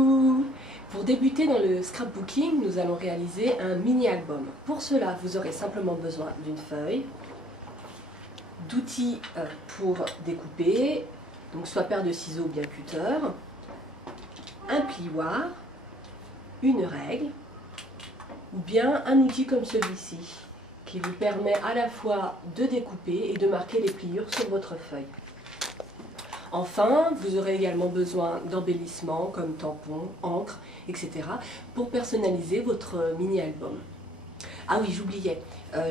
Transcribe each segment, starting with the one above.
Coucou! Pour débuter dans le scrapbooking, nous allons réaliser un mini-album. Pour cela, vous aurez simplement besoin d'une feuille, d'outils pour découper, donc soit paire de ciseaux ou bien cutter, un plioir, une règle, ou bien un outil comme celui-ci, qui vous permet à la fois de découper et de marquer les pliures sur votre feuille. Enfin, vous aurez également besoin d'embellissements comme tampons, encre, etc. pour personnaliser votre mini-album. Ah oui, j'oubliais,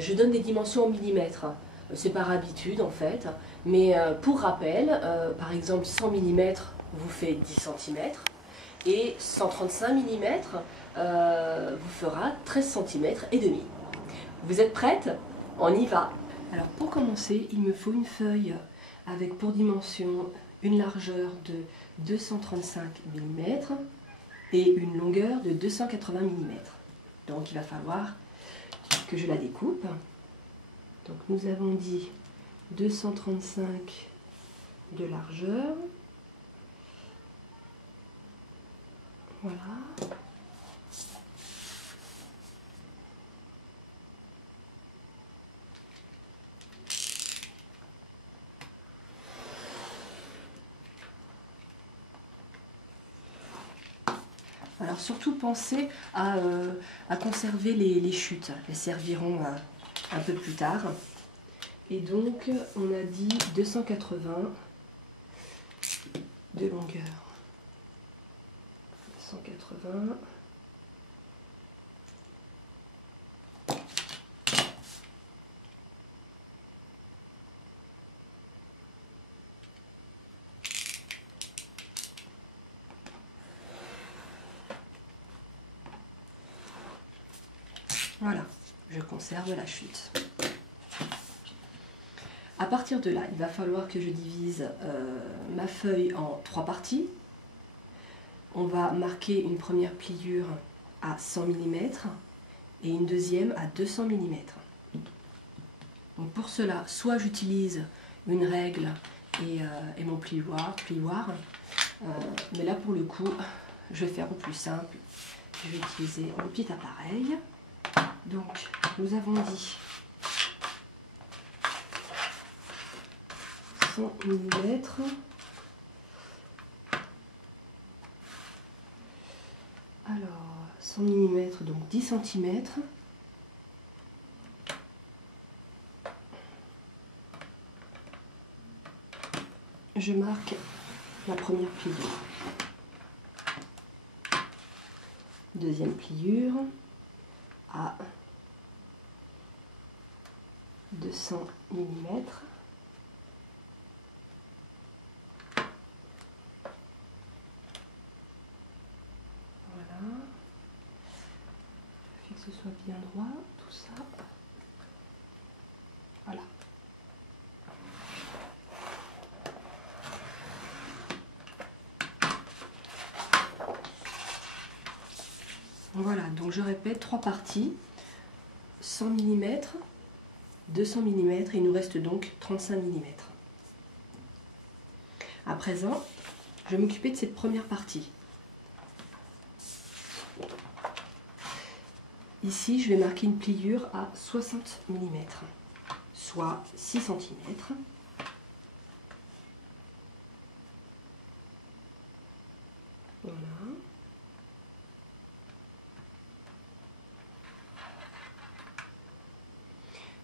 je donne des dimensions en millimètres. C'est par habitude en fait, mais pour rappel, par exemple 100 mm vous fait 10 cm et 135 mm vous fera 13 cm et demi. Vous êtes prête? On y va! Alors pour commencer, il me faut une feuille avec pour dimension une largeur de 235 mm et une longueur de 280 mm. Donc il va falloir que je la découpe. Donc nous avons dit 235 de largeur. Voilà. Alors surtout pensez à conserver les chutes, elles serviront un peu plus tard. Et donc on a dit 280 de longueur. 280. Voilà, je conserve la chute. À partir de là, il va falloir que je divise ma feuille en 3 parties. On va marquer une première pliure à 100 mm et une deuxième à 200 mm. Donc pour cela, soit j'utilise une règle et mon plioir, mais là pour le coup, je vais faire au plus simple. Je vais utiliser mon petit appareil. Donc, nous avons dit 100 mm. Alors, 100 mm, donc 10 cm. Je marque la première pliure. Deuxième pliure à 200 mm. Voilà. Je fais que ce soit bien droit, tout ça. Voilà. Voilà, donc je répète, 3 parties, 100 mm, 200 mm, et il nous reste donc 35 mm. À présent, je vais m'occuper de cette première partie. Ici, je vais marquer une pliure à 60 mm, soit 6 cm. Voilà.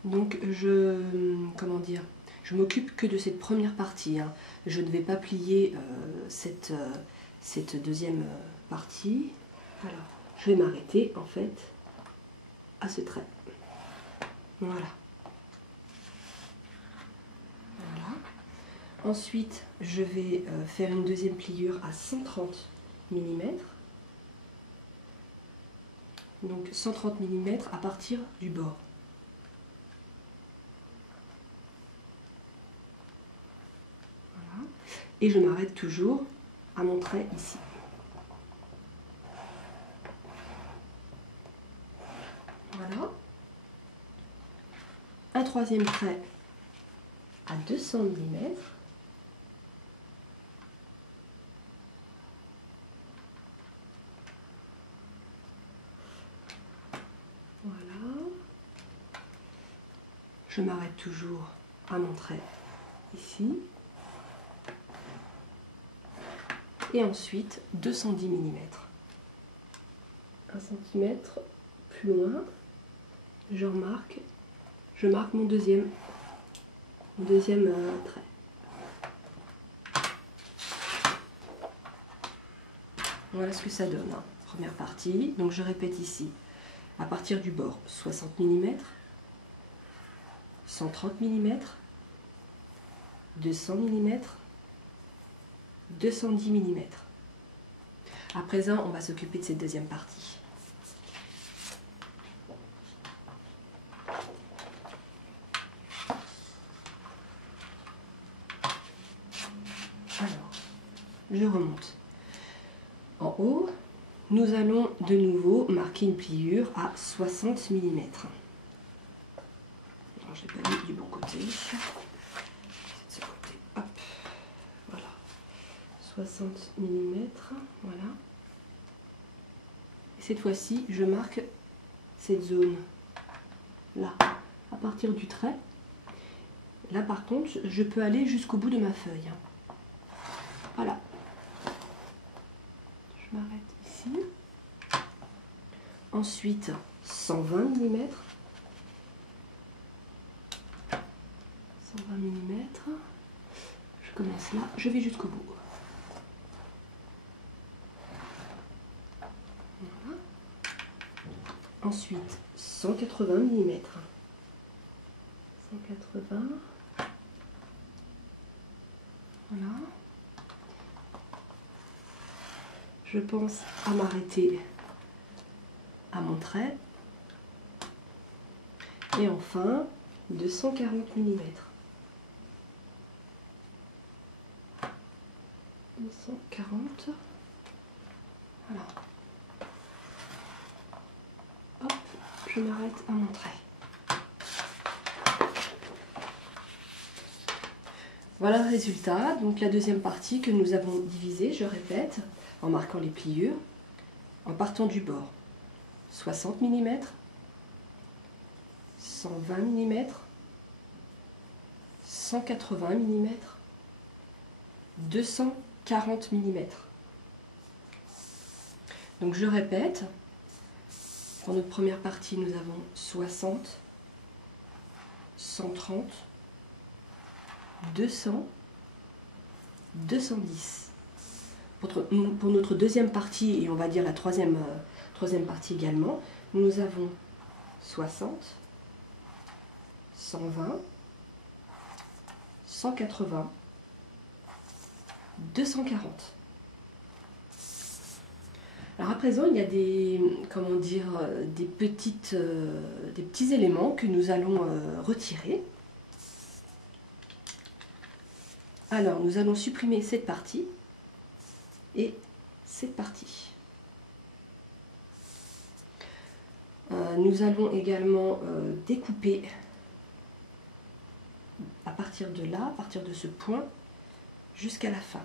Donc je m'occupe que de cette première partie, hein. Je ne vais pas plier cette deuxième partie. Alors, je vais m'arrêter en fait à ce trait. Voilà. Voilà. Ensuite, je vais faire une deuxième pliure à 130 mm. Donc 130 mm à partir du bord. Et je m'arrête toujours à mon trait ici. Voilà. Un troisième trait à 200 mm. je m'arrête toujours à mon trait ici. Et ensuite 210 mm. 1 cm plus loin, je marque mon deuxième trait. Voilà ce que ça donne, hein. Première partie. Donc je répète ici, à partir du bord, 60 mm, 130 mm, 200 mm, 210 mm. À présent, on va s'occuper de cette deuxième partie. Alors, je remonte. En haut, nous allons de nouveau marquer une pliure à 60 mm. Alors, je l'ai pas mis du bon côté. C'est de ce côté. Hop. Voilà. 60 mm. Voilà. Et cette fois-ci, je marque cette zone là, à partir du trait. Là, par contre, je peux aller jusqu'au bout de ma feuille. Voilà. Je m'arrête ici. Ensuite, 120 mm. 120 mm. Je commence là, je vais jusqu'au bout. Voilà. Ensuite, 180 mm. 180. Voilà. Je pense à m'arrêter à mon trait. Et enfin, 240 mm. 240. Voilà. Hop, je m'arrête à mon trait. Voilà le résultat. Donc la deuxième partie que nous avons divisée, je répète, en marquant les pliures, en partant du bord. 60 mm, 120 mm, 180 mm, 240 mm. Donc je répète, pour notre première partie, nous avons 60, 130, 200, 210. Pour notre deuxième partie, et on va dire la troisième partie également, nous avons 60, 120, 180, 240. Alors à présent, il y a des petits éléments que nous allons retirer. Alors, nous allons supprimer cette partie et cette partie. Nous allons également découper à partir de là, à partir de ce point, jusqu'à la fin.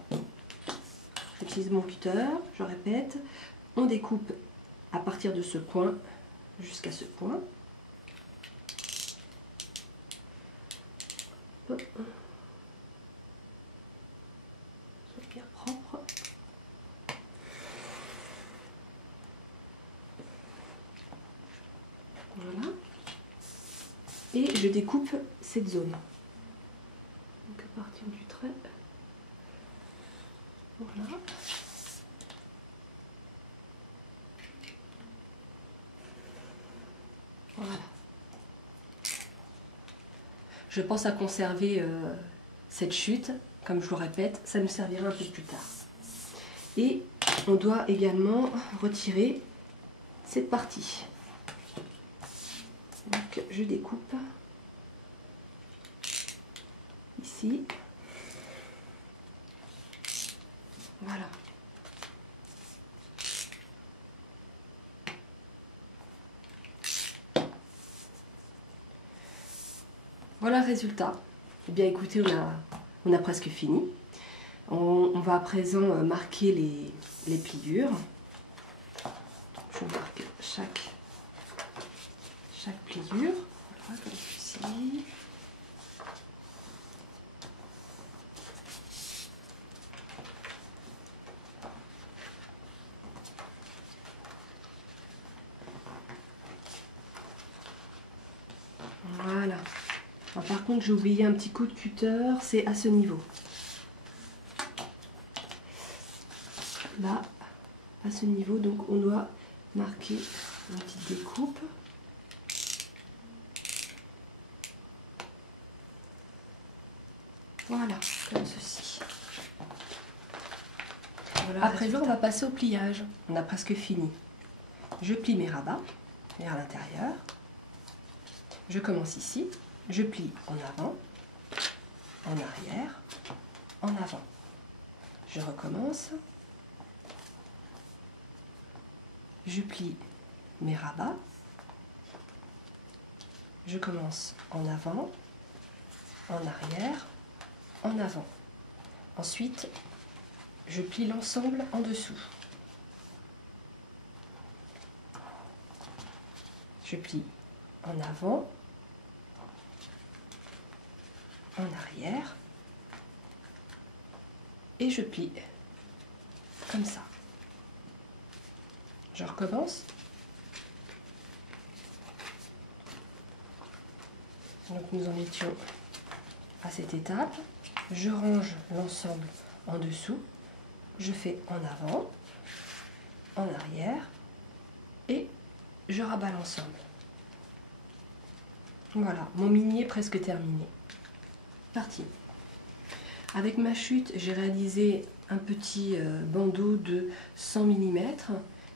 J'utilise mon cutter, je répète, on découpe à partir de ce point jusqu'à ce point. Hop. Soit bien propre. Voilà. Et je découpe cette zone. Donc à partir du trait. Voilà. Voilà. Je pense à conserver cette chute, comme je le répète, ça nous servira un peu plus tard. Et on doit également retirer cette partie. Donc je découpe ici. Voilà. Voilà le résultat. Eh bien écoutez, on a presque fini. On va à présent marquer les pliures. Je marque chaque pliure. Voilà, comme ceci. Voilà. Alors, par contre, j'ai oublié un petit coup de cutter, c'est à ce niveau. Là, à ce niveau, donc on doit marquer une petite découpe. Voilà, comme ceci. Voilà, à présent, on va passer au pliage. On a presque fini. Je plie mes rabats vers l'intérieur. Je commence ici. Je plie en avant, en arrière, en avant. Je recommence. Je plie mes rabats. Je commence en avant, en arrière, en avant. Ensuite, je plie l'ensemble en dessous. Je plie en avant, en arrière, et je plie comme ça. Je recommence. Donc nous en étions à cette étape. Je range l'ensemble en dessous. Je fais en avant, en arrière et je rabats l'ensemble. Voilà, mon mini est presque terminé. Parti. Avec ma chute, j'ai réalisé un petit bandeau de 100 mm.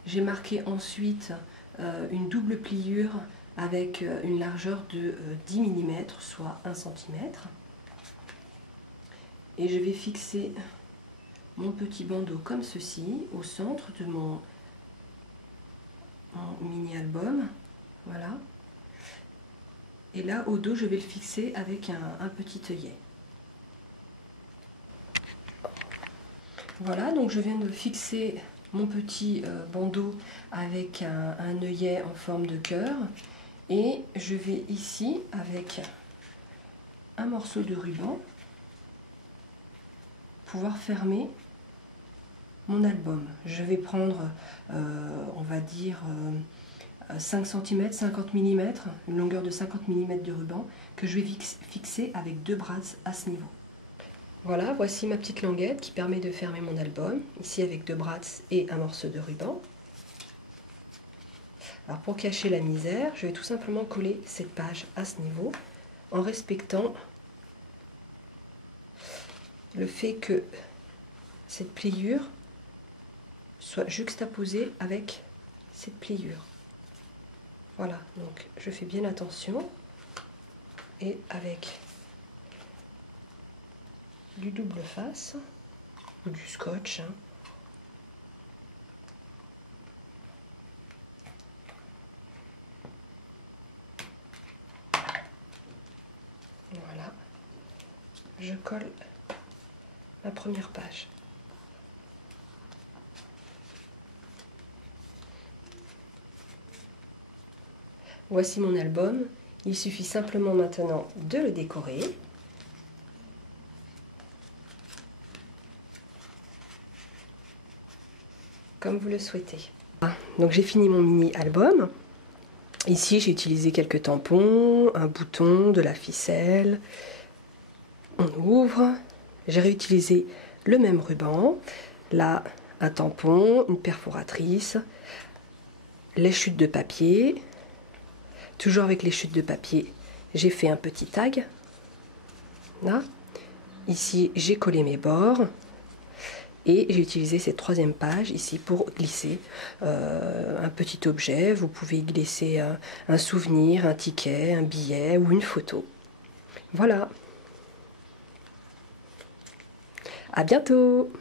J'ai marqué ensuite une double pliure avec une largeur de 10 mm, soit 1 cm. Et je vais fixer mon petit bandeau comme ceci, au centre de mon mini-album. Voilà. Et là, au dos, je vais le fixer avec un petit œillet. Voilà, donc je viens de fixer mon petit bandeau avec un œillet en forme de cœur. Et je vais ici, avec un morceau de ruban, pouvoir fermer mon album. Je vais prendre, on va dire, 5 cm, 50 mm, une longueur de 50 mm de ruban, que je vais fixer avec 2 brasses à ce niveau. Voilà, voici ma petite languette qui permet de fermer mon album, ici avec 2 brasses et un morceau de ruban. Alors pour cacher la misère, je vais tout simplement coller cette page à ce niveau, en respectant le fait que cette pliure soit juxtaposée avec cette pliure. Voilà, donc je fais bien attention et avec du double face ou du scotch, hein. Voilà, je colle la première page. Voici mon album, il suffit simplement maintenant de le décorer. Comme vous le souhaitez. Donc j'ai fini mon mini album. Ici j'ai utilisé quelques tampons, un bouton, de la ficelle. On ouvre. J'ai réutilisé le même ruban. Là un tampon, une perforatrice, les chutes de papier. Toujours avec les chutes de papier, j'ai fait un petit tag. Là. Ici j'ai collé mes bords. Et j'ai utilisé cette troisième page ici pour glisser un petit objet. Vous pouvez glisser un souvenir, un ticket, un billet ou une photo. Voilà. À bientôt!